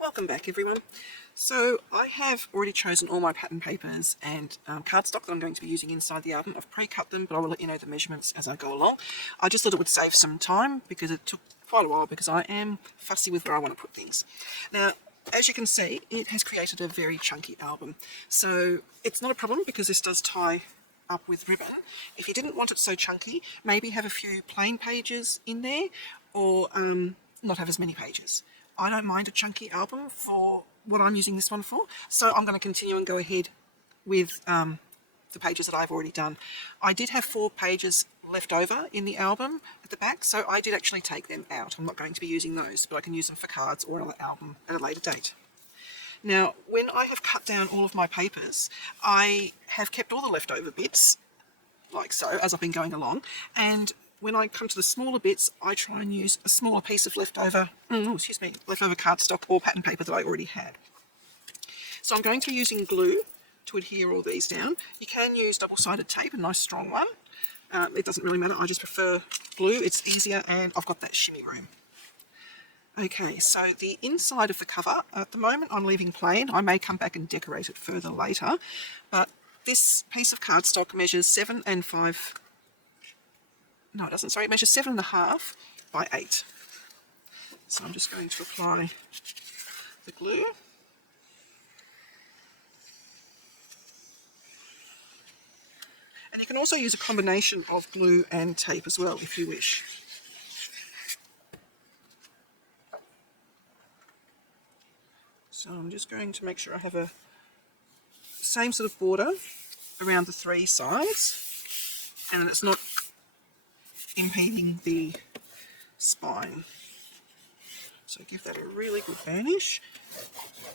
Welcome back everyone. So I have already chosen all my pattern papers and cardstock that I'm going to be using inside the album. I've pre-cut them, but I will let you know the measurements as I go along. I just thought it would save some time because it took quite a while because I am fussy with where I want to put things. Now, as you can see, it has created a very chunky album. So it's not a problem because this does tie up with ribbon. If you didn't want it so chunky, maybe have a few plain pages in there or not have as many pages. I don't mind a chunky album for what I'm using this one for, so I'm going to continue and go ahead with the pages that I've already done. I did have 4 pages left over in the album at the back, so I did actually take them out. I'm not going to be using those, but I can use them for cards or an album at a later date. Now, when I have cut down all of my papers, I have kept all the leftover bits, like so, as I've been going along, and when I come to the smaller bits, I try and use a smaller piece of leftover cardstock or pattern paper that I already had. So I'm going to be using glue to adhere all these down. You can use double-sided tape, a nice strong one. It doesn't really matter, I just prefer glue, it's easier and I've got that shimmy room. Okay, so the inside of the cover, at the moment I'm leaving plain. I may come back and decorate it further later, but this piece of cardstock measures 7 and 5. No, it doesn't, sorry, it measures 7.5 by 8. So I'm just going to apply the glue. And you can also use a combination of glue and tape as well, if you wish. So I'm just going to make sure I have a same sort of border around the 3 sides, and it's not impeding the spine. So give that a really good burnish.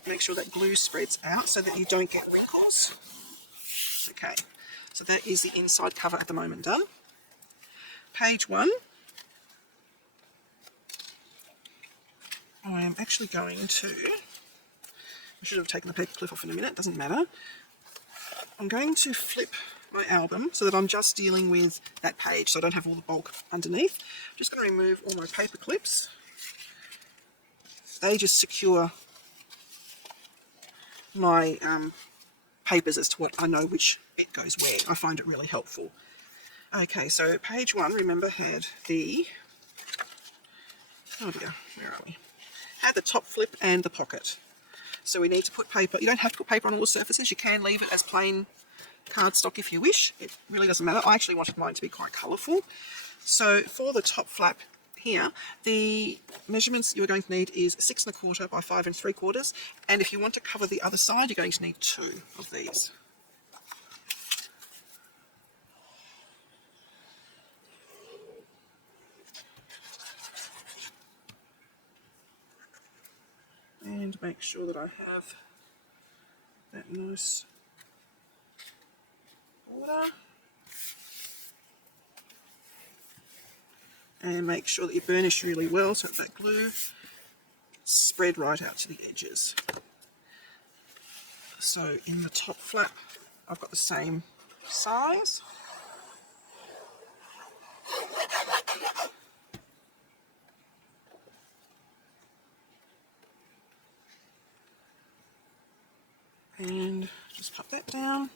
Make sure that glue spreads out so that you don't get wrinkles. Okay, so that is the inside cover at the moment done. Page 1. I am actually going to, I should have taken the paper clip off in a minute, doesn't matter. I'm going to flip my album so that I'm just dealing with that page so I don't have all the bulk underneath. I'm just going to remove all my paper clips. They just secure my papers as to what I know which bit goes where. I find it really helpful. Okay, so page 1, remember, had the, oh dear, where are we? Had the top flip and the pocket. So we need to put paper. You don't have to put paper on all the surfaces. You can leave it as plain cardstock if you wish. It really doesn't matter. I actually wanted mine to be quite colourful. So for the top flap here, the measurements you're going to need is 6 1/4 by 5 3/4, and if you want to cover the other side, you're going to need 2 of these. And make sure that I have that nice border. And make sure that you burnish really well so that glue spread right out to the edges. So in the top flap, I've got the same size. And just pop that down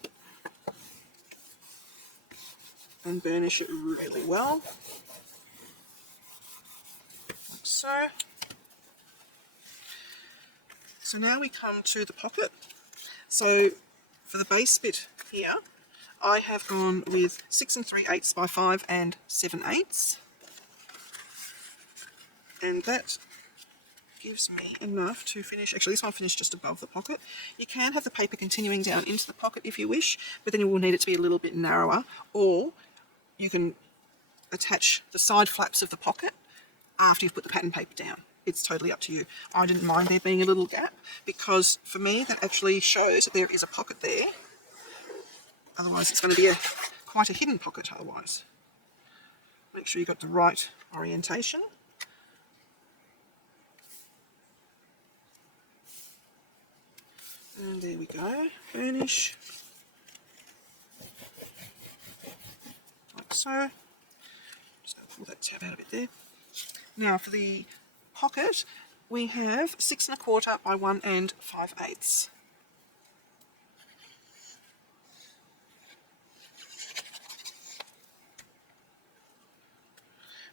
and burnish it really well, like so. So now we come to the pocket. So for the base bit here, I have gone with 6 3/8 by 5 7/8, and that gives me enough to finish. Actually, this one finished just above the pocket. You can have the paper continuing down into the pocket if you wish, but then you will need it to be a little bit narrower, or you can attach the side flaps of the pocket after you've put the pattern paper down. It's totally up to you. I didn't mind there being a little gap because for me that actually shows that there is a pocket there. Otherwise it's going to be quite a hidden pocket otherwise. Make sure you've got the right orientation. And there we go, burnish, like so. Just going to pull that tab out a bit there. Now for the pocket, we have 6 1/4 by 1 5/8.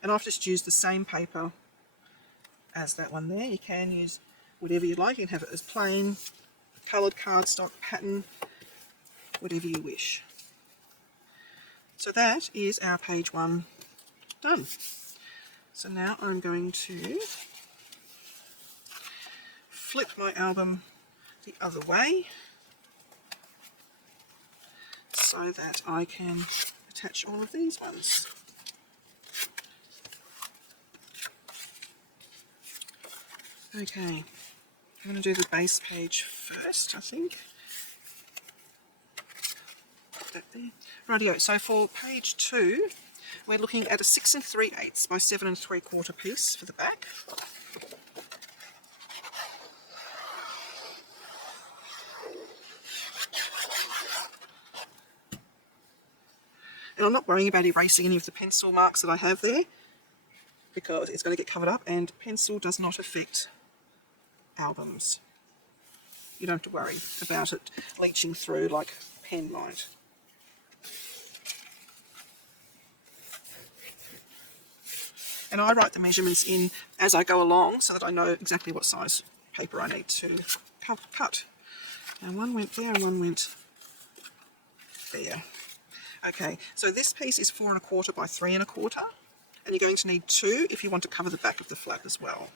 And I've just used the same paper as that one there. You can use whatever you like. You can have it as plain, coloured cardstock, pattern, whatever you wish. So that is our page 1 done. So now I'm going to flip my album the other way so that I can attach all of these ones. Okay, I'm going to do the base page first, I think. Put that there. Rightio, so for page 2, we're looking at a 6 3/8 by 7 3/4 piece for the back. And I'm not worrying about erasing any of the pencil marks that I have there because it's going to get covered up, and pencil does not affect albums. You don't have to worry about it leaching through like pen might. And I write the measurements in as I go along so that I know exactly what size paper I need to cut. Now one went there and one went there. Okay, so this piece is 4 1/4 by 3 1/4, and you're going to need 2 if you want to cover the back of the flap as well.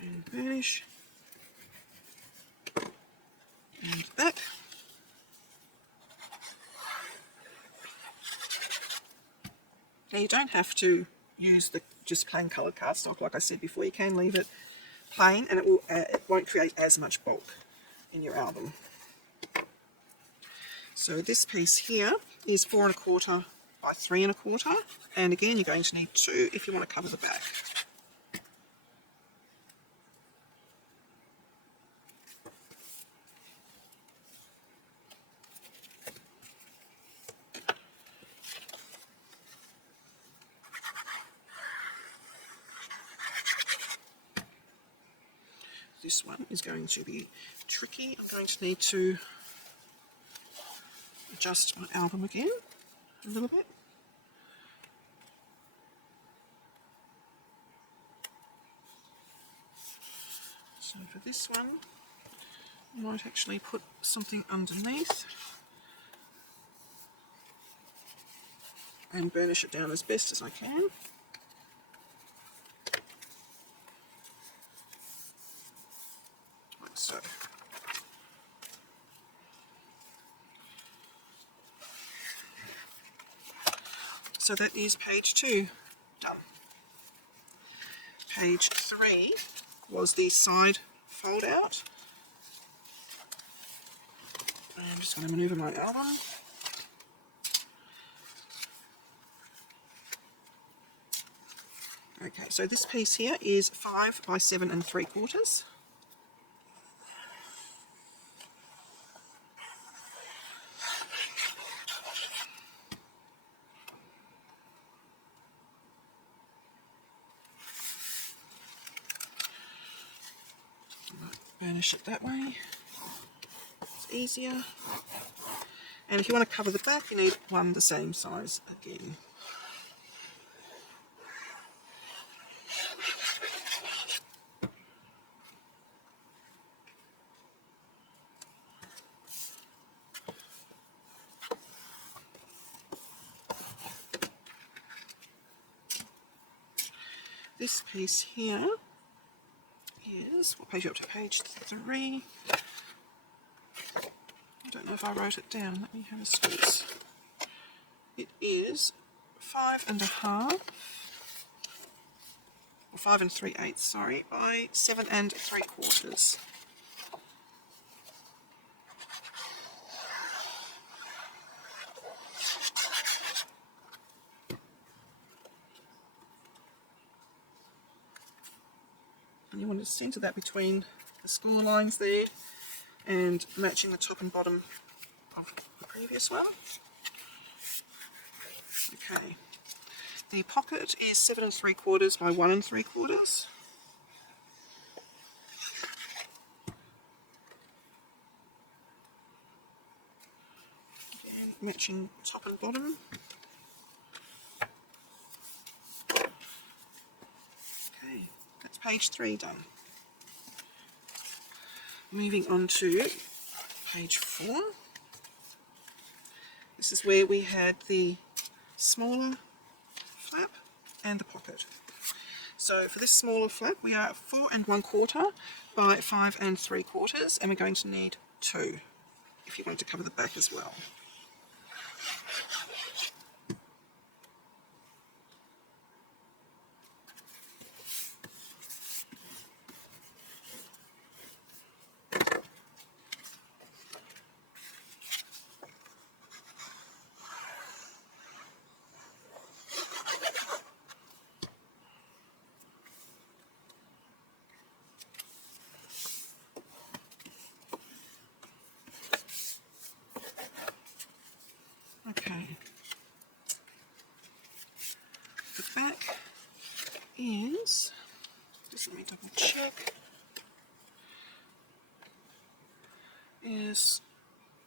And burnish. And that. Now you don't have to use the just plain coloured cardstock like I said before. You can leave it plain and it won't create as much bulk in your album. So this piece here is 4 1/4 by 3 1/4, and again you're going to need 2 if you want to cover the back. This one is going to be tricky. I'm going to need to adjust my album again a little bit. So for this one, I might actually put something underneath and burnish it down as best as I can. Like so. So that is page 2 done. Page 3 was the side fold out. I'm just going to manoeuvre my album. Okay, so this piece here is 5 by 7 3/4. Burnish it that way. It's easier. And if you want to cover the back, you need one the same size again. This piece here is, what page are you up to? Page 3. I don't know if I wrote it down. Let me have a squeeze. It is 5 1/2, or 5 3/8, sorry, by 7 3/4. And you want to centre that between the score lines there and matching the top and bottom of the previous one. Okay. The pocket is 7 3/4 by 1 3/4. Again, matching top and bottom. Okay, that's page 3 done. Moving on to page 4. This is where we had the smaller flap and the pocket. So for this smaller flap, we are 4 1/4 by 5 3/4, and we're going to need 2 if you want to cover the back as well. Okay. The back is, just let me double check, is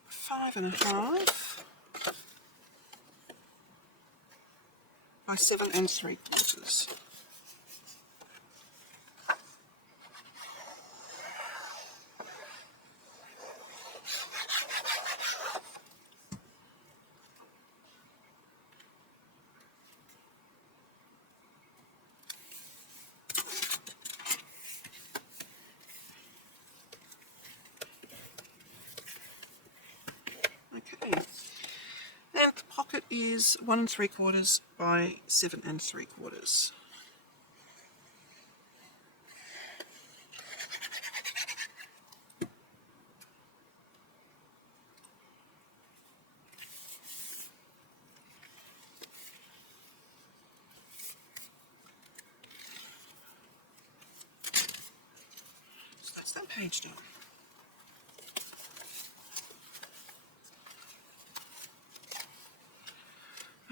5 1/2 by 7 3/4. Okay. And the pocket is 1 3/4 by 7 3/4. So that's that page done.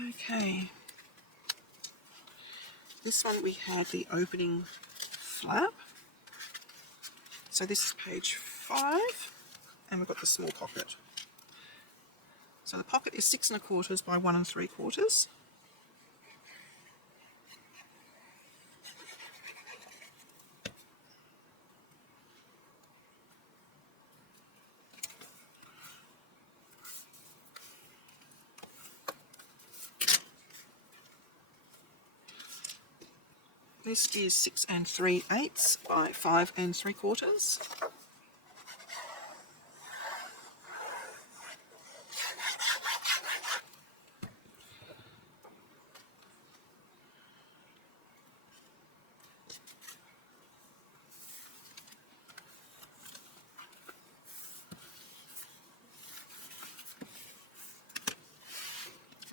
Okay. This one we had the opening flap. So this is page 5, and we've got the small pocket. So the pocket is 6 1/4 by 1 3/4. This is 6 3/8 by 5 3/4.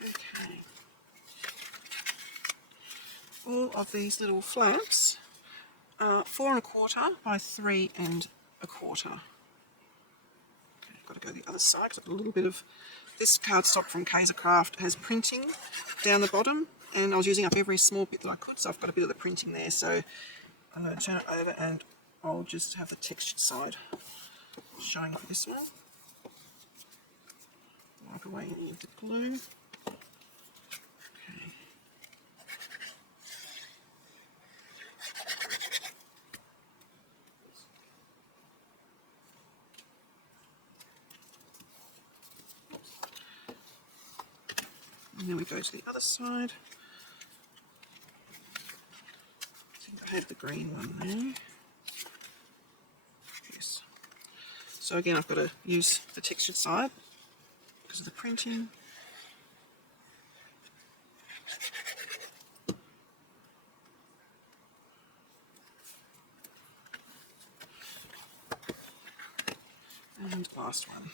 Okay. All of these little flaps are 4 1/4 by 3 1/4. I've got to go the other side because I've got a little bit of this cardstock from Kaisercraft has printing down the bottom, and I was using up every small bit that I could, so I've got a bit of the printing there. So I'm going to turn it over and I'll just have the textured side showing for this one. Wipe away any of the glue. Okay. And then we go to the other side. I think I had the green one there. Yes. So again, I've got to use the textured side because of the printing. And last one.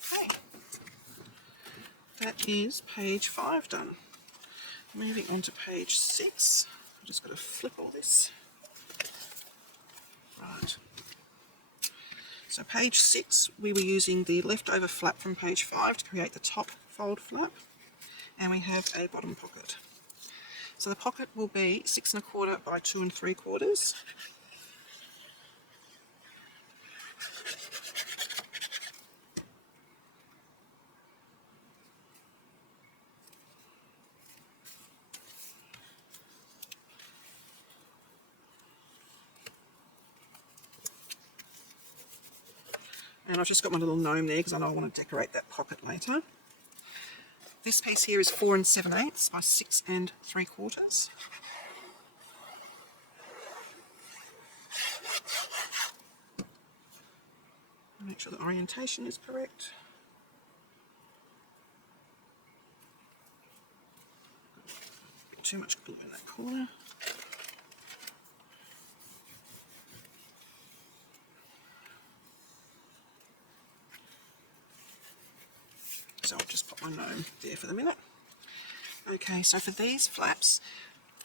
Okay. That is page 5 done. Moving on to page 6. I've just got to flip all this. Right. So page 6, we were using the leftover flap from page 5 to create the top fold flap, and we have a bottom pocket. So the pocket will be 6 1/4 by 2 3/4. And I've just got my little gnome there because I know I want to decorate that pocket later. This piece here is 4 7/8 by 6 3/4. Make sure the orientation is correct. A bit too much glue in that corner. So I'll just pop my gnome there for the minute. Okay, so for these flaps,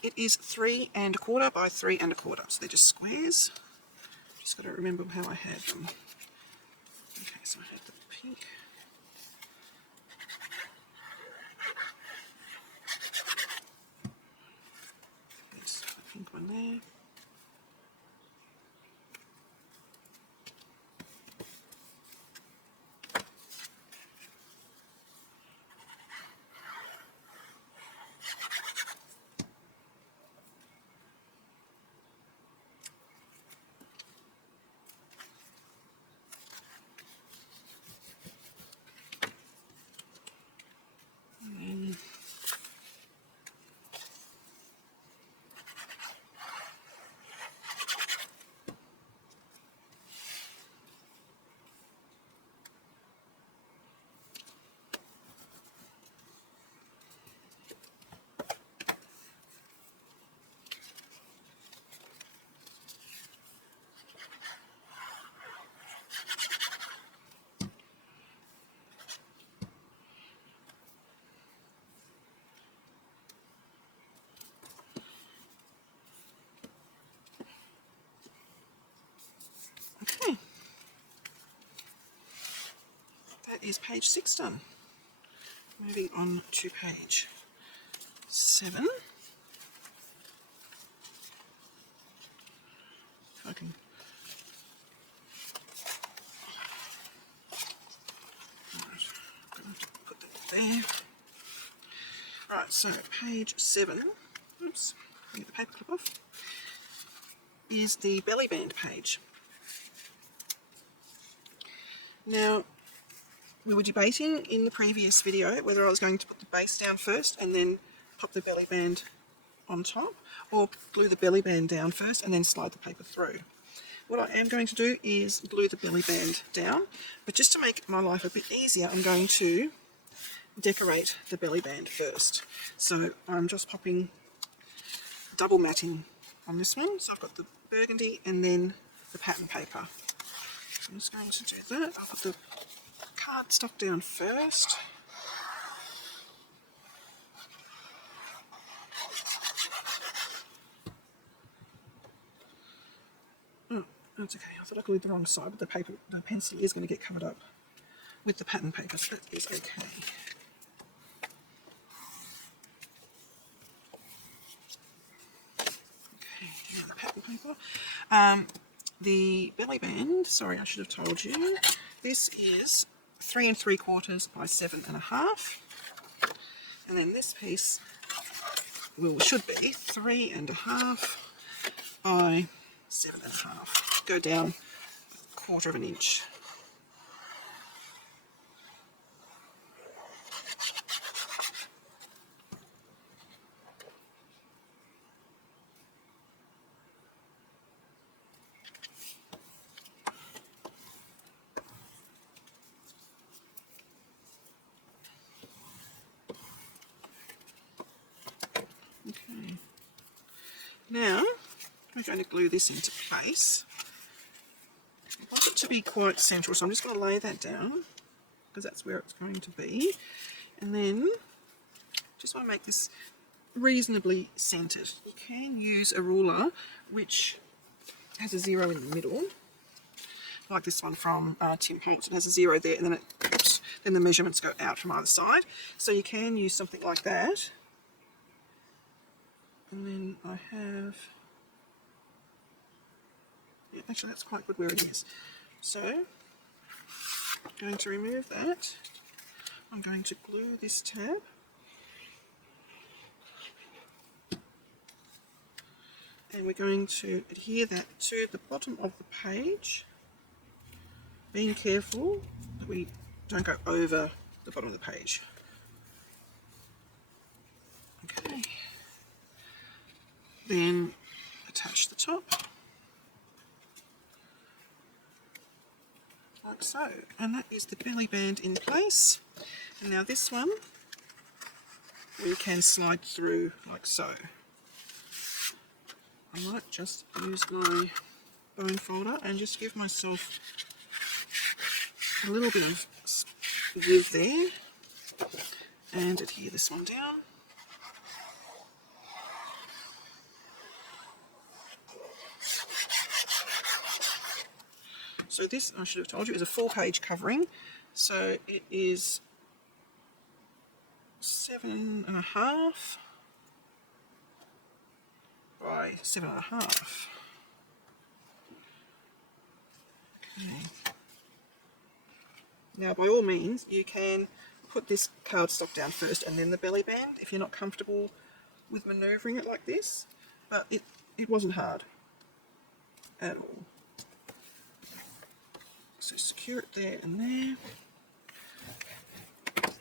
it is 3 1/4 by 3 1/4. So they're just squares. Just got to remember how I had them. Okay, so I have the pink. There's the pink one there. Okay, that is page 6 done. Moving on to page 7. I can put that there. Right, so page 7, oops, get the paper clip off, is the belly band page. Now, we were debating in the previous video whether I was going to put the base down first and then pop the belly band on top, or glue the belly band down first and then slide the paper through. What I am going to do is glue the belly band down, but just to make my life a bit easier, I'm going to decorate the belly band first. So I'm just popping double matting on this one. So I've got the burgundy and then the pattern paper. I'm just going to do that. I'll put the cardstock down first. Oh, that's okay. I thought I glued the wrong side, but the pencil is going to get covered up with the pattern paper, so that is okay. Okay, now the pattern paper. The belly band, sorry, I should have told you, this is 3 3/4 by 7 1/2, and then this piece should be 3 1/2 by 7 1/2. Go down 1/4 inch. Okay. Now we're going to glue this into place. I want it to be quite central, so I'm just going to lay that down because that's where it's going to be. And then just want to make this reasonably centered. You can use a ruler which has a 0 in the middle, like this one from Tim Holtz. It has a 0 there, and then then the measurements go out from either side. So you can use something like that. And then I have, yeah, actually that's quite good where it is. So I'm going to remove that. I'm going to glue this tab. And we're going to adhere that to the bottom of the page, being careful that we don't go over the bottom of the page. Okay. Then attach the top, like so. And that is the belly band in place. And now this one, we can slide through like so. I might just use my bone folder and just give myself a little bit of give there and adhere this one down. So this, I should have told you, is a 4-page covering. So it is 7.5 by 7.5. Okay. Now, by all means, you can put this cardstock down first and then the belly band if you're not comfortable with manoeuvring it like this, but it wasn't hard at all. So secure it there and there.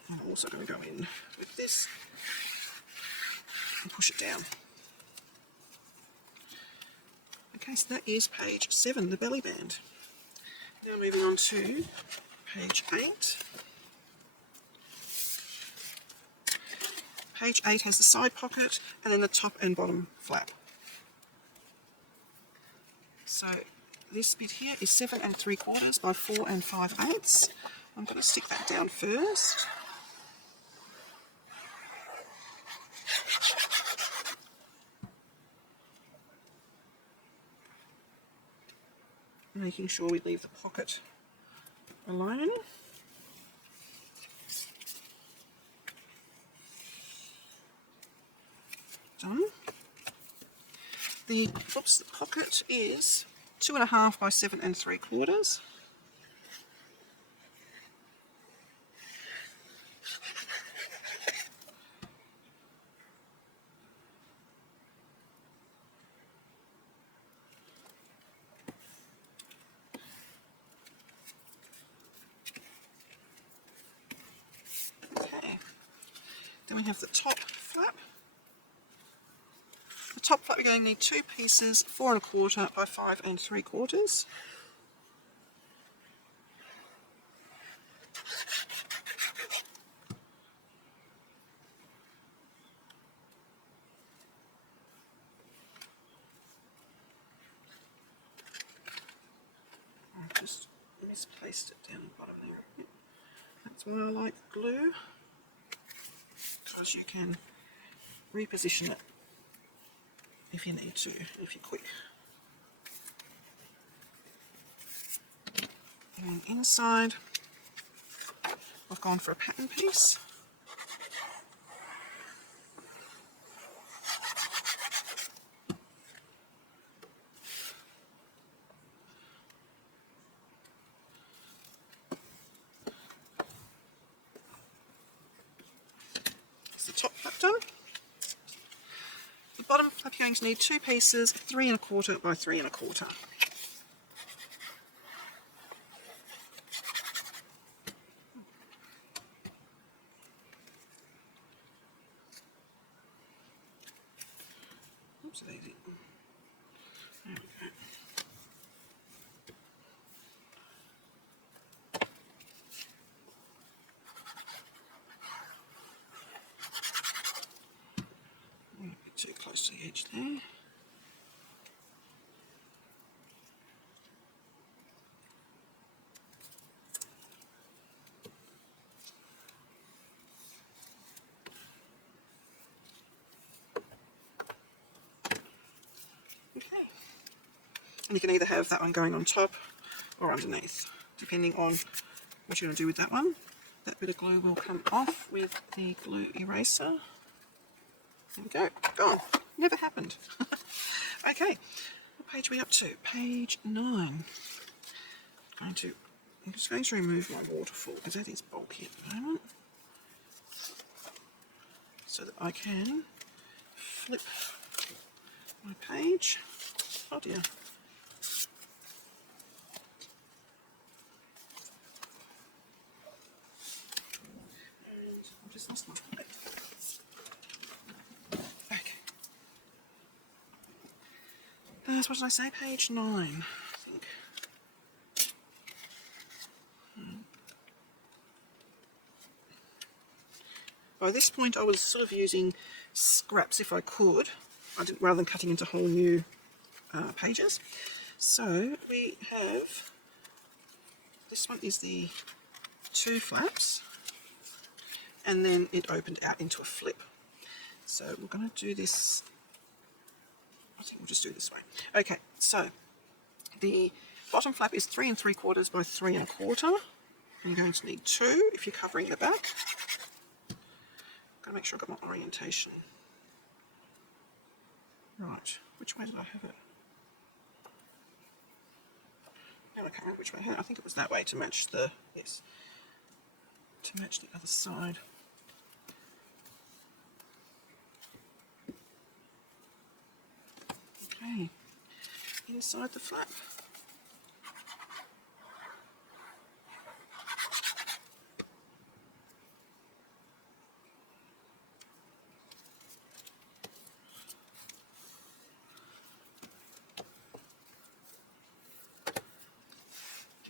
I'm also going to go in with this and push it down. Okay, so that is page 7, the belly band. Now moving on to page 8. Page 8 has the side pocket and then the top and bottom flap. So this bit here is 7 3/4 by 4 5/8. I'm going to stick that down first. Making sure we leave the pocket alone. Done. The pocket is 2.5 by 7 3/4. Okay. Then we have the top flap. The top flap, we're going to need 2 pieces, 4 1/4 by 5 3/4. I just misplaced it down the bottom there. That's why I like glue, because you can reposition it if you need to, if you're quick. And inside, I've gone for a pattern piece. That's the top flap done. The bottom flap, you're going to need 2 pieces, 3 1/4 by 3 1/4. Oops, there we go. A bit too close to the edge there. And you can either have that one going on top or underneath, depending on what you're going to do with that one. That bit of glue will come off with the glue eraser. There we go, gone. Never happened. Okay, what page are we up to? Page 9. I'm just going to remove my waterfall because that is bulky at the moment, so that I can flip my page. Oh dear. And I've just lost my plate. Okay. That's, what did I say? Page 9, I think. By this point I was sort of using scraps if I could, rather than cutting into whole new pages. So we have, this one is the 2 flaps, and then it opened out into a flip. So we're going to do this, I think we'll just do it this way. Okay, so the bottom flap is 3 3/4 by 3 1/4. I'm going to need 2 if you're covering the back. Got to make sure I've got my orientation. Right, which way did I have it? No, I can't remember which way I had it. I think it was that way to match the, yes, to match the other side. Okay, inside the flap.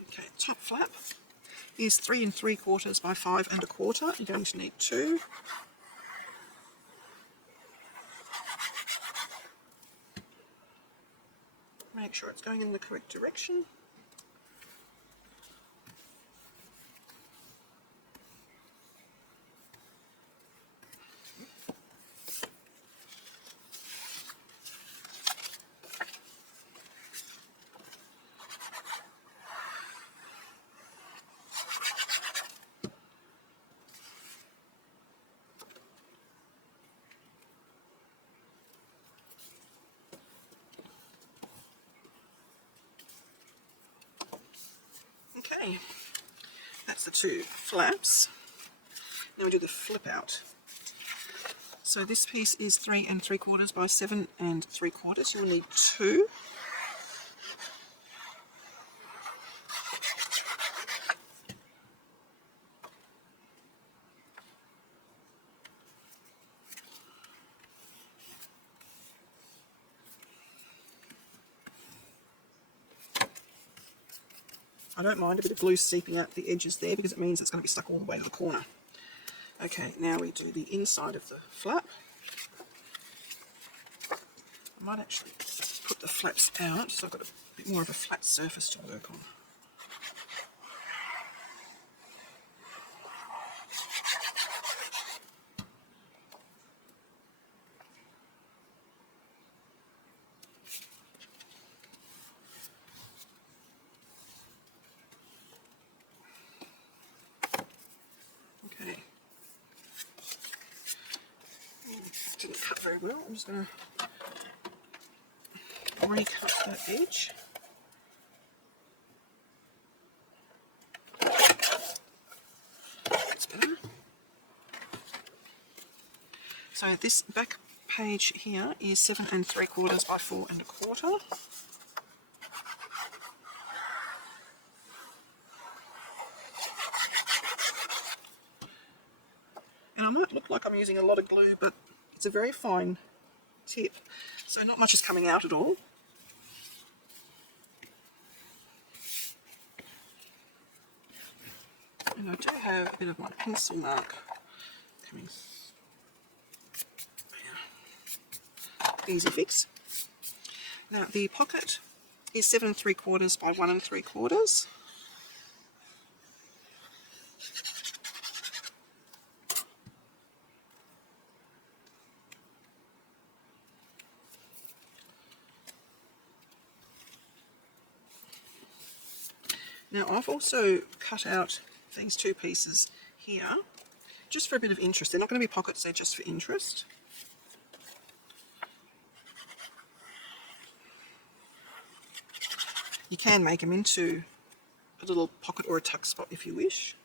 Okay, top flap is 3 3/4 by 5 1/4. You're going to need 2. Make sure it's going in the correct direction. Okay, that's the 2 flaps. Now we do the flip out. So this piece is 3 3/4 by 7 3/4. You'll need 2. I don't mind a bit of glue seeping out the edges there because it means it's going to be stuck all the way to the corner. Okay, now we do the inside of the flap. I might actually put the flaps out so I've got a bit more of a flat surface to work on. Okay. Didn't cut very well. I'm just going to recut that edge. That's better. So this back page here is 7 3/4 by 4 1/4. And I might look like I'm using a lot of glue, but it's a very fine tip, so not much is coming out at all. And I do have a bit of my pencil mark coming. Easy fix. Now the pocket is 7 3/4 by 1 3/4. Now I've also cut out these two pieces here just for a bit of interest. They're not going to be pockets, they're just for interest. You can make them into a little pocket or a tuck spot if you wish.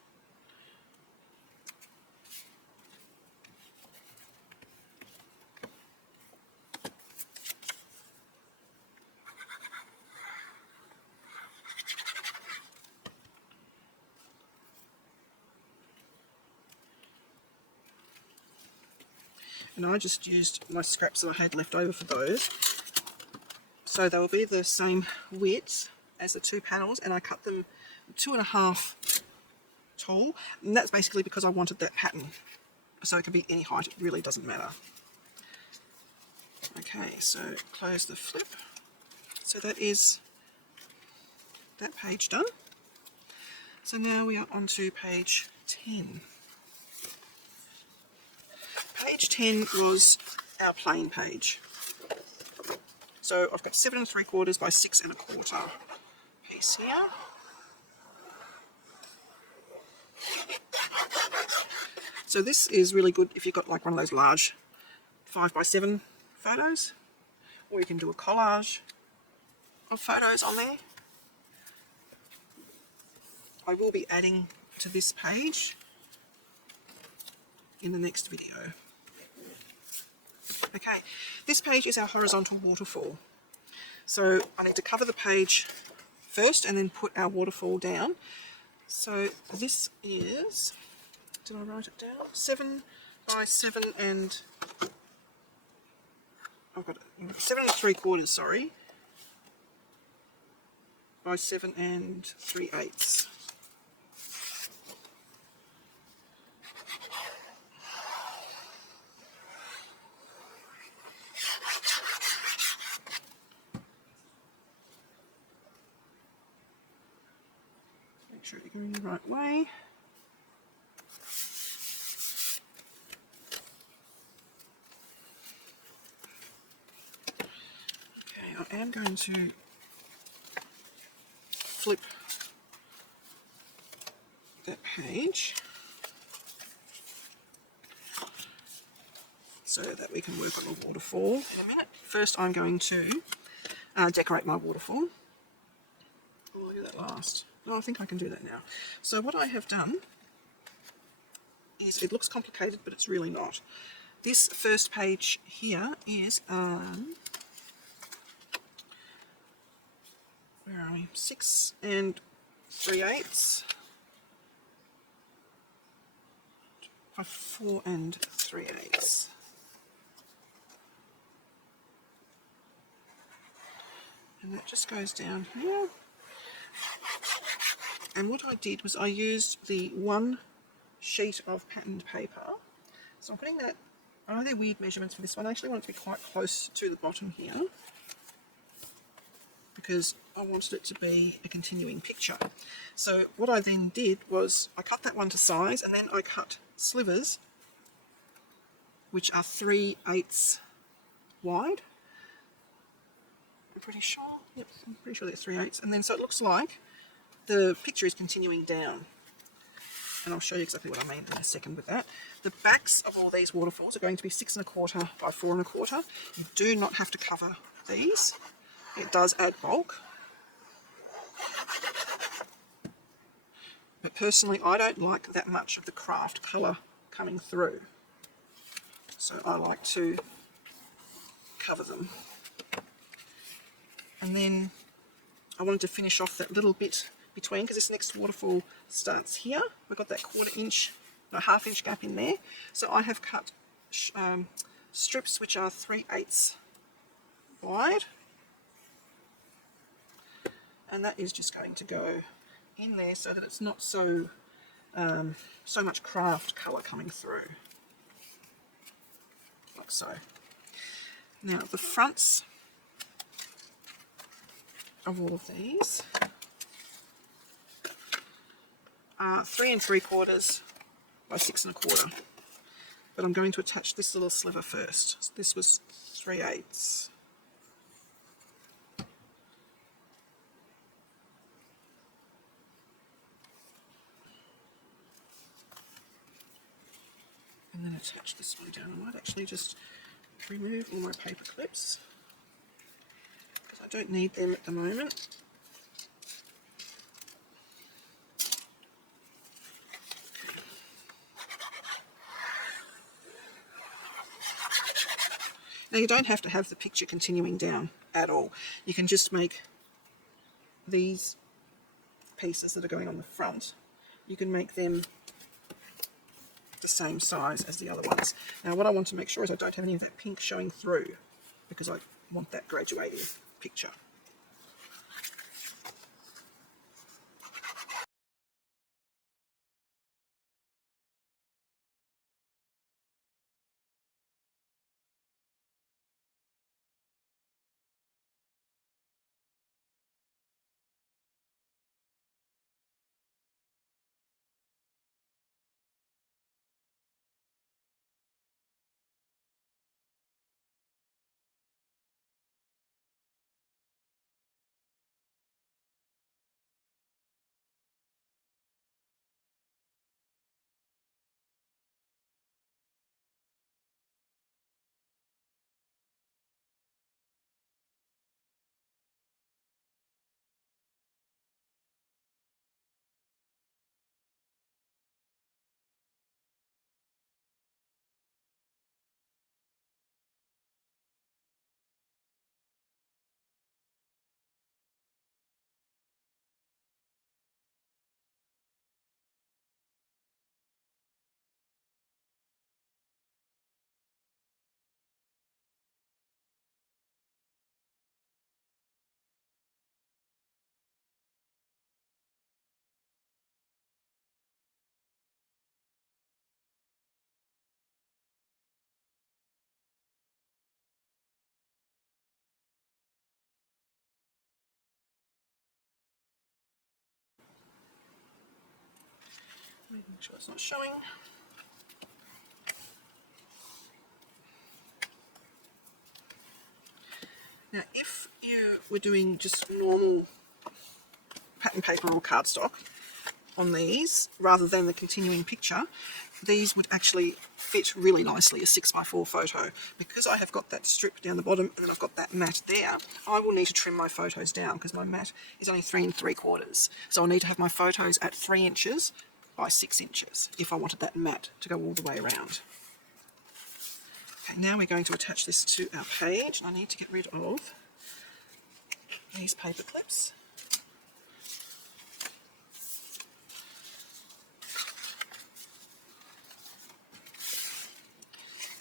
And I just used my scraps that I had left over for those. So they will be the same width as the two panels, and I cut them 2.5 tall, and that's basically because I wanted that pattern. So it can be any height, it really doesn't matter. Okay, so close the flip. So that is that page done. So now we are on to page 10. Page 10 was our plain page. So I've got 7 3/4 by 6 1/4 piece here. So this is really good if you've got like one of those large 5 by 7 photos, or you can do a collage of photos on there. I will be adding to this page in the next video. Okay, this page is our horizontal waterfall. So I need to cover the page first and then put our waterfall down. So this is, did I write it down? 7 by 7 and, I've got 7 3/4, sorry, by 7 3/8. Make sure you're going the right way. Okay, I am going to flip that page so that we can work on the waterfall in a minute. First I'm going to decorate my waterfall. Oh, I'll do that last. No, I think I can do that now. So what I have done is, it looks complicated but it's really not. This first page here is where are we? 6 3/8 by 4 3/8. And that just goes down here. And what I did was I used the one sheet of patterned paper. So I'm putting that, I know they're weird measurements for this one. I actually want it to be quite close to the bottom here, because I wanted it to be a continuing picture. So what I then did was I cut that one to size, and then I cut slivers which are 3/8 wide. I'm pretty sure. Yep, I'm pretty sure they're 3/8. And then so it looks like the picture is continuing down. And I'll show you exactly what I mean in a second with that. The backs of all these waterfalls are going to be 6 1/4 by 4 1/4. You do not have to cover these. It does add bulk. But personally, I don't like that much of the craft colour coming through. So I like to cover them. And then I wanted to finish off that little bit between, because this next waterfall starts here. We've got that 1/4 inch, no, 1/2 inch gap in there. So I have cut strips which are 3/8 wide. And that is just going to go in there so that it's not so so much craft colour coming through, like so. Now the fronts of all of these are 3 3/4 by 6 1/4, but I'm going to attach this little sliver first. So this was 3/8. attach this one down. I might actually just remove all my paper clips because I don't need them at the moment. Now you don't have to have the picture continuing down at all. You can just make these pieces that are going on the front, you can make them the same size as the other ones. Now what I want to make sure is I don't have any of that pink showing through because I want that graduating picture. Make sure it's not showing. Now if you were doing just normal pattern paper or cardstock on these rather than the continuing picture, these would actually fit really nicely a 6x4 photo. Because I have got that strip down the bottom and then I've got that mat there, I will need to trim my photos down because my mat is only 3 3/4. So I'll need to have my photos at 3 inches by 6 inches if I wanted that mat to go all the way around. Okay, now we're going to attach this to our page, and I need to get rid of these paper clips.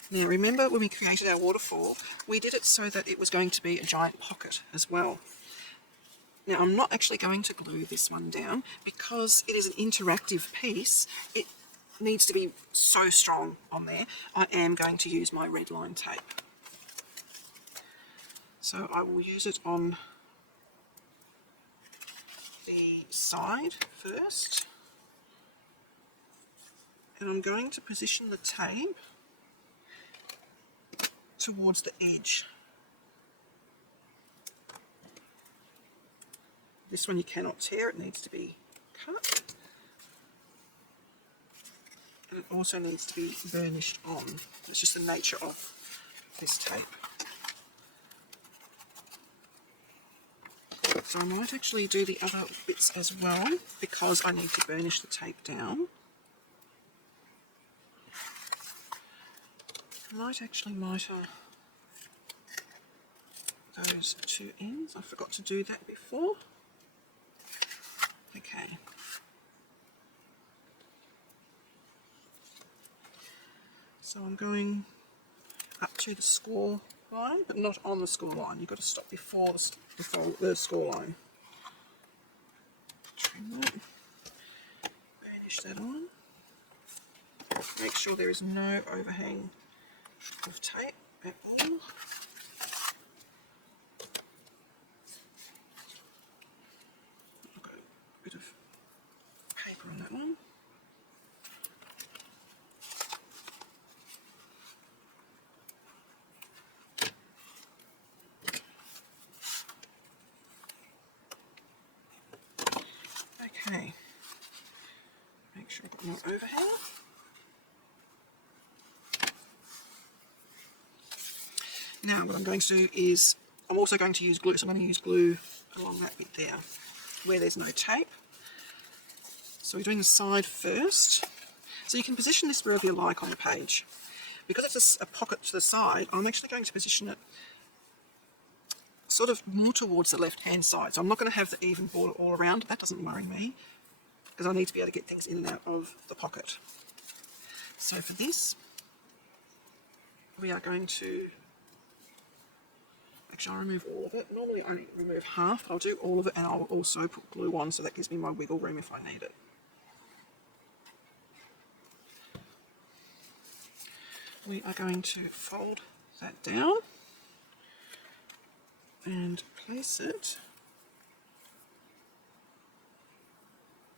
Now remember when we created our waterfall, we did it so that it was going to be a giant pocket as well. Now I'm not actually going to glue this one down because it is an interactive piece. It needs to be so strong on there. I am going to use my red line tape. So I will use it on the side first. And I'm going to position the tape towards the edge. This one you cannot tear, it needs to be cut. And it also needs to be burnished on. It's just the nature of this tape. So I might actually do the other bits as well because I need to burnish the tape down. I might actually mitre those two ends. I forgot to do that before. Okay. So I'm going up to the score line, but not on the score line. You've got to stop before the score line. Trim that. Burnish that on. Make sure there is no overhang of tape at all. I've got a bit of paper on that one. Okay, make sure I've got no overhang. Now what I'm going to do is, I'm also going to use glue, so I'm going to use glue along that bit there where there's no tape. So we're doing the side first. So you can position this wherever you like on the page. Because it's a pocket to the side, I'm actually going to position it sort of more towards the left-hand side. So I'm not going to have the even border all around. That doesn't worry me, because I need to be able to get things in and out of the pocket. So for this, we are going to, actually I'll remove all of it. Normally I only remove half, but I'll do all of it, and I'll also put glue on, so that gives me my wiggle room if I need it. We are going to fold that down and place it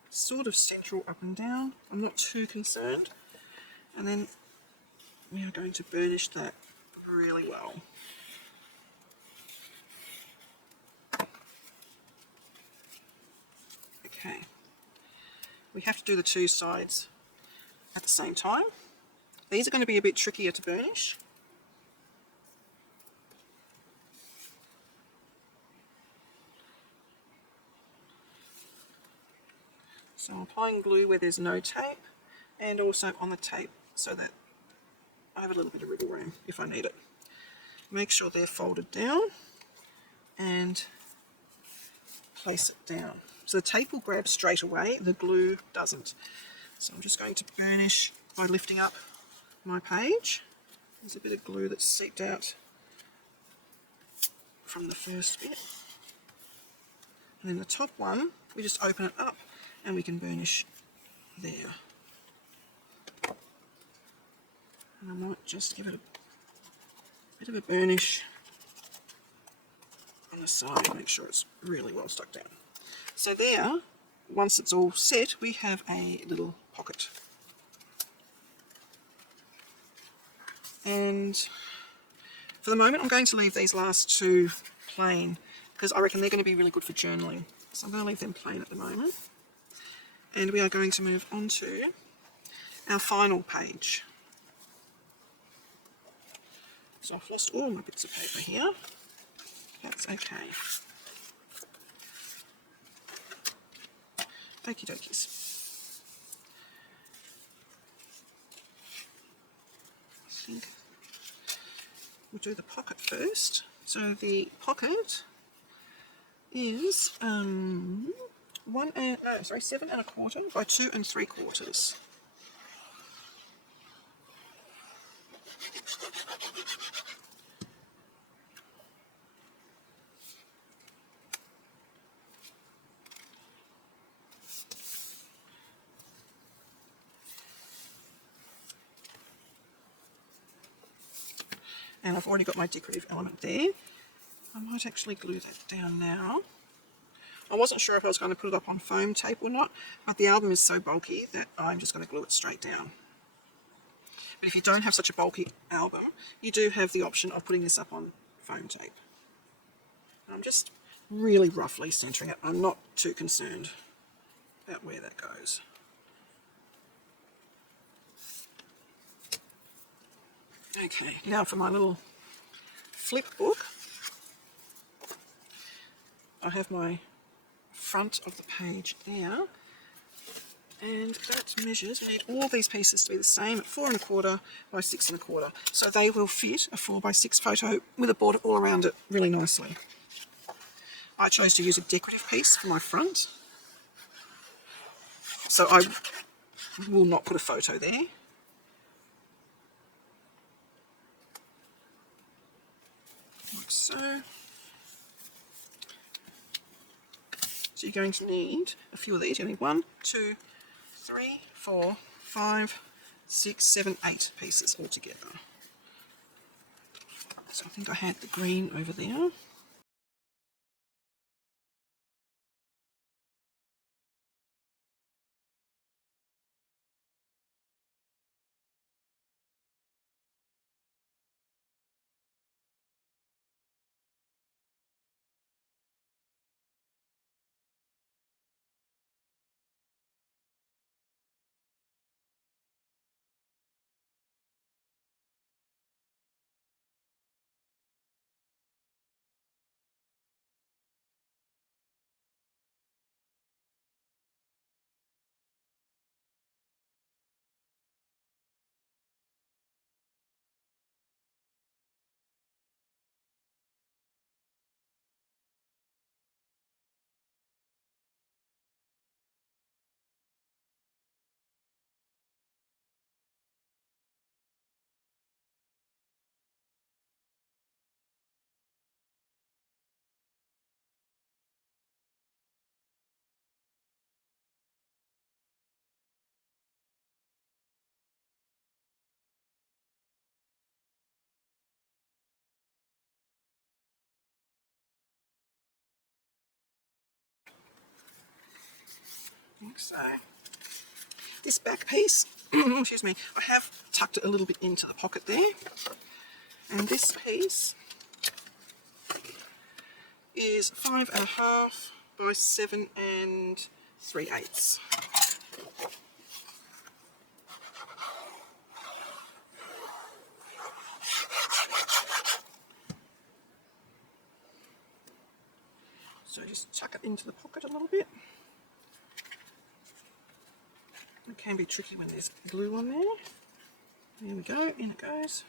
sort of central up and down. I'm not too concerned. And then we are going to burnish that really well. Okay. We have to do the two sides at the same time. These are going to be a bit trickier to burnish. So I'm applying glue where there's no tape, and also on the tape, so that I have a little bit of wiggle room if I need it. Make sure they're folded down and place it down. So the tape will grab straight away, the glue doesn't. So I'm just going to burnish by lifting up my page. There's a bit of glue that's seeped out from the first bit. And then the top one, we just open it up and we can burnish there. And I might just give it a bit of a burnish on the side, make sure it's really well stuck down. So there, once it's all set, we have a little pocket. And for the moment I'm going to leave these last two plain, because I reckon they're going to be really good for journaling. So I'm going to leave them plain at the moment. And we are going to move on to our final page. So I've lost all my bits of paper here. That's okay. Okie dokies. I think we'll do the pocket first. So the pocket is 7¼ by 2¾ and I've already got my decorative element there. I might actually glue that down now. I wasn't sure if I was going to put it up on foam tape or not, but the album is so bulky that I'm just going to glue it straight down. But if you don't have such a bulky album, you do have the option of putting this up on foam tape. I'm just really roughly centering it. I'm not too concerned about where that goes. Okay, now for my little flip book. I have my front of the page there, and that measures, we need all these pieces to be the same at 4¼ by 6¼ so they will fit a 4×6 photo with a border all around it really nicely. I chose to use a decorative piece for my front, so I will not put a photo there. Like so. So you're going to need a few of these. You need 1, 2, 3, 4, 5, 6, 7, 8 pieces altogether. So I think I had the green over there. like so. This back piece, excuse me, I have tucked it a little bit into the pocket there. And this piece is 5.5 by 7 3/8. So just tuck it into the pocket a little bit. It can be tricky when there's glue on there. There we go, in it goes.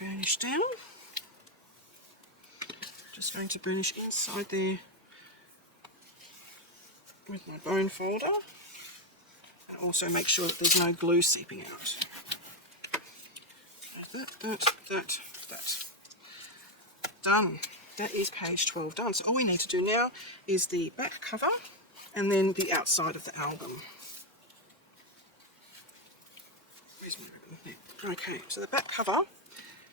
Burnish down. Just going to burnish inside there with my bone folder. And also make sure that there's no glue seeping out. That. Done. That is page 12 done. So all we need to do now is the back cover and then the outside of the album. Where's my ribbon? There. Okay, so the back cover,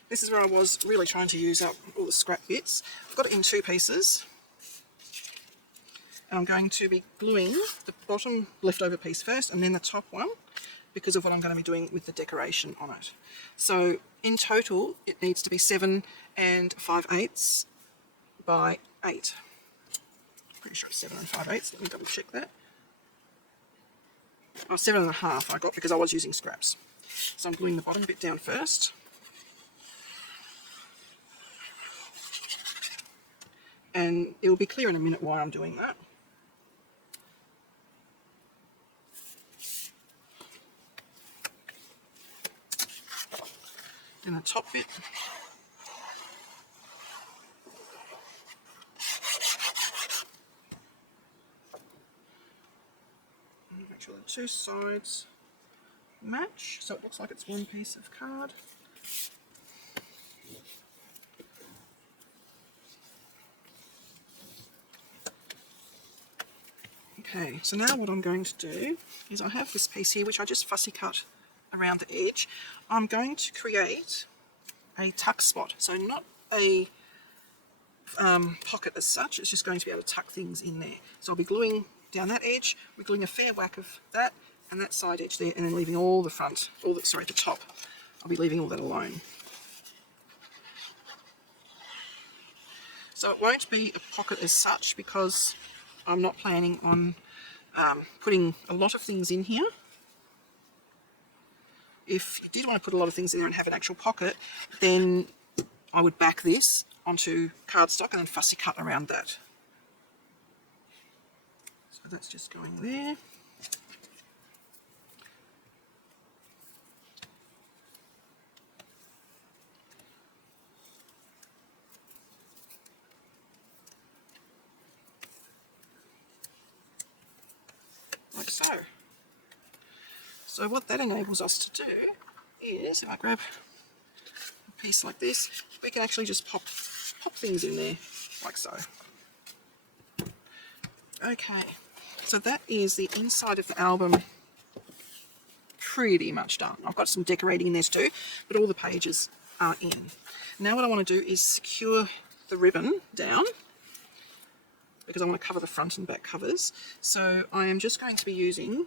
this is where I was really trying to use up all the scrap bits. I've got it in 2 pieces. And I'm going to be gluing the bottom leftover piece first and then the top one because of what I'm going to be doing with the decoration on it. So in total, it needs to be 7 5/8 by 8. Pretty sure it's 7 5/8. Let me double check that. Oh, 7.5 I got because I was using scraps. So I'm gluing the bottom bit down first. And it will be clear in a minute why I'm doing that. And the top bit. And make sure the 2 sides match, so it looks like it's one piece of card. Okay, so now what I'm going to do is I have this piece here which I just fussy cut around the edge. I'm going to create a tuck spot, so not a pocket as such, it's just going to be able to tuck things in there. So I'll be gluing down that edge, we're gluing a fair whack of that and that side edge there, and then leaving all the front, the top, I'll be leaving all that alone. So it won't be a pocket as such because I'm not planning on putting a lot of things in here. If you did want to put a lot of things in there and have an actual pocket, then I would back this onto cardstock and then fussy cut around that. So that's just going there. Like so. So what that enables us to do is, if I grab a piece like this, we can actually just pop things in there, like so. Okay, so that is the inside of the album pretty much done. I've got some decorating in there too, but all the pages are in. Now what I want to do is secure the ribbon down, because I want to cover the front and back covers. So I am just going to be using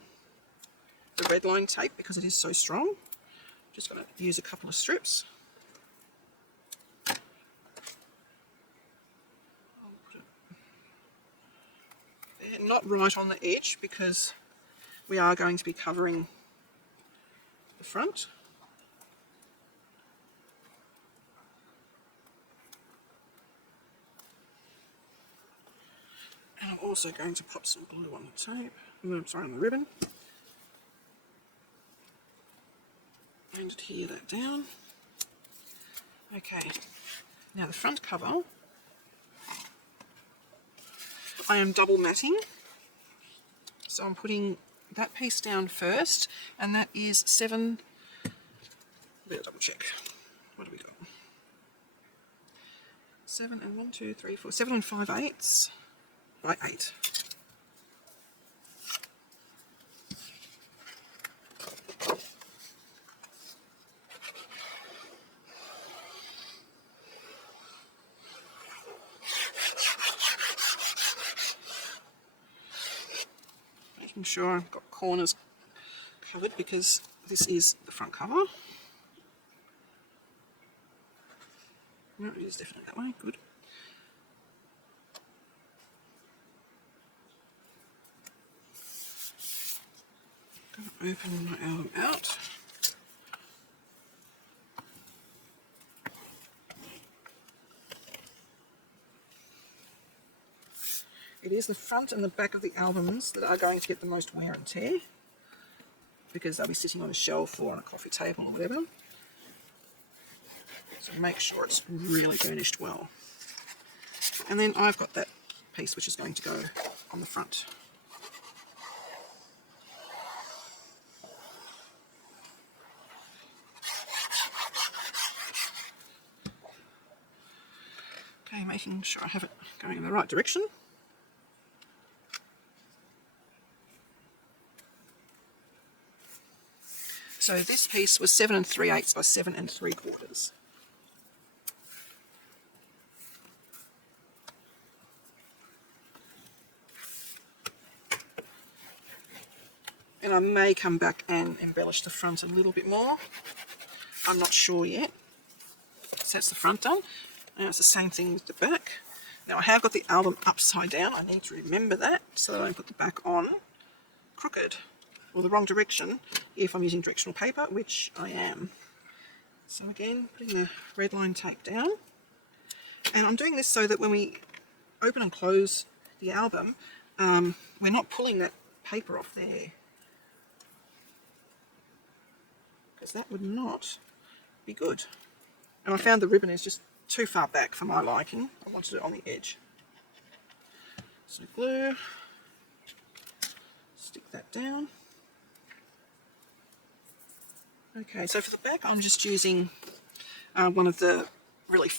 the red line tape because it is so strong. Just going to use a couple of strips. I'll put it there, not right on the edge because we are going to be covering the front. And I'm also going to pop some glue on the tape, on the ribbon. And adhere that down. Okay, now the front cover, I am double matting. So I'm putting that piece down first, and that is 7, better double check, what have we got? 7 5/8 by 8. making sure I've got corners covered because this is the front cover. No, it is definitely that way, good. Going to open my album out. It is the front and the back of the albums that are going to get the most wear and tear because they'll be sitting on a shelf or on a coffee table or whatever. So make sure it's really burnished well. And then I've got that piece which is going to go on the front. Okay, making sure I have it going in the right direction. So this piece was 7 3/8 by 7 3/4. And I may come back and embellish the front a little bit more. I'm not sure yet. So that's the front done. Now it's the same thing with the back. Now I have got the album upside down. I need to remember that so that I don't put the back on crooked or the wrong direction if I'm using directional paper, which I am. So again, putting the red line tape down. And I'm doing this so that when we open and close the album, we're not pulling that paper off there. Because that would not be good. And I found the ribbon is just too far back for my liking. I wanted it on the edge. So glue, stick that down. Okay, so for the back I'm just using one of the really,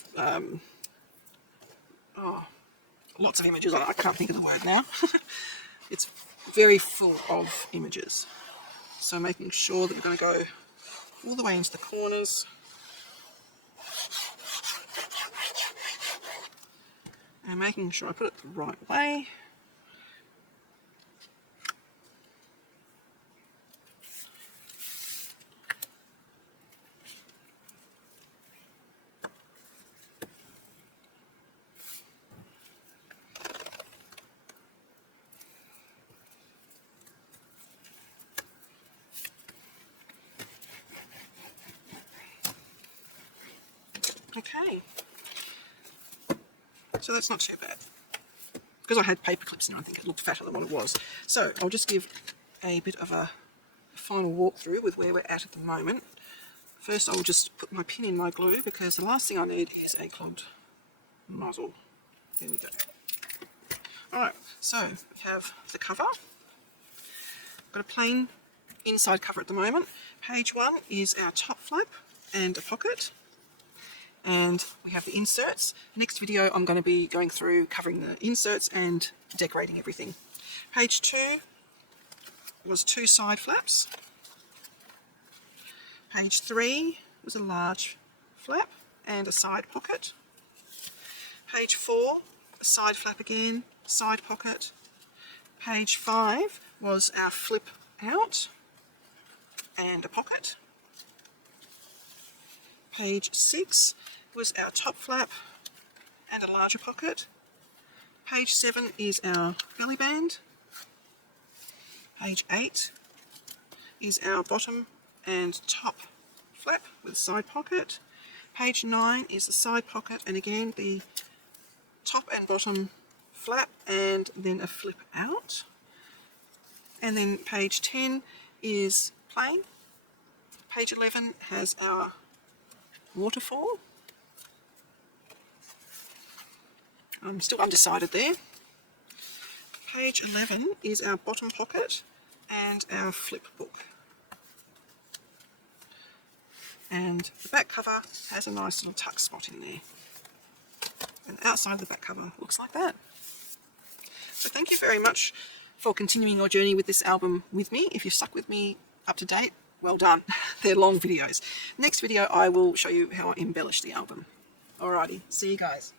lots of images on it. I can't think of the word now. It's very full of images. So making sure that we're going to go all the way into the corners. And making sure I put it the right way. Okay, so that's not too bad. Because I had paper clips in, I think it looked fatter than what it was. So I'll just give a bit of a final walkthrough with where we're at the moment. First I'll just put my pin in my glue because the last thing I need is a clogged nozzle. There we go. Alright, so we have the cover. I've got a plain inside cover at the moment. Page 1 is our top flap and a pocket. And we have the inserts. Next video I'm going to be going through covering the inserts and decorating everything. Page 2 was 2 side flaps. Page 3 was a large flap and a side pocket. Page 4, a side flap again, side pocket. Page 5 was our flip out and a pocket. Page 6 was our top flap and a larger pocket. Page 7 is our belly band. Page 8 is our bottom and top flap with a side pocket. Page 9 is the side pocket and again the top and bottom flap and then a flip out. And then page 10 is plain. Page 11 has our waterfall. I'm still undecided there. Page 11 is our bottom pocket and our flip book. And the back cover has a nice little tuck spot in there. And outside of the back cover looks like that. So thank you very much for continuing your journey with this album with me. If you've stuck with me up to date, well done. They're long videos. Next video I will show you how I embellish the album. Alrighty, see you guys.